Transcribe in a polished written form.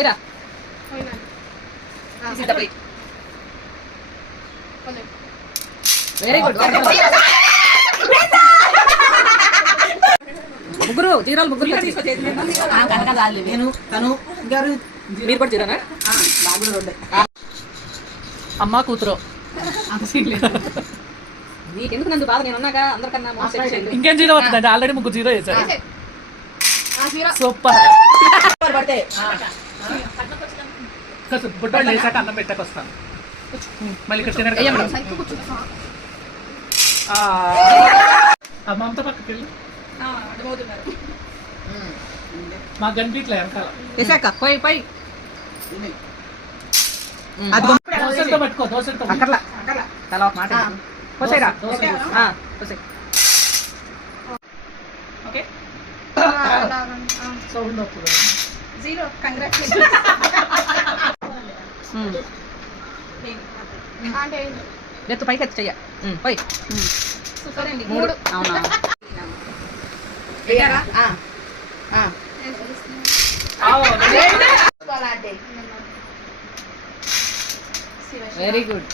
పోయిరా very good ముగ్గురు జీరాలు ముగ్గురు మీరు కూడా జీరోనా అమ్మ కూతురు నీకెందుకు నందు బాధ నేను ఉన్నాగా అందరికన్నా ఇంకేం జీరో అవుతుందండి ఆల్రెడీ ముగ్గురు జీరో చేశారు సూపర్ పడితే బుడ్డోళ్ళు వేసాక అన్నం పెట్టకొస్తాను మళ్ళీ ఇక్కడ తినరు అమ్మంతా పక్కకి వెళ్ళి మాకు కనిపించలే వెనకాల వేసాక పోయి పోయి దోశలతో పట్టుకో దోశలతో అక్కర్లా మాట పోసేరా ఓకే సౌండ్ అప్పుడు జీరో కంగ్రాచులేషన్ నెత్తు పైకి ఎత్తి చెయ్య పోయి సూపర్ అండి 3 అవునా వెరీ గుడ్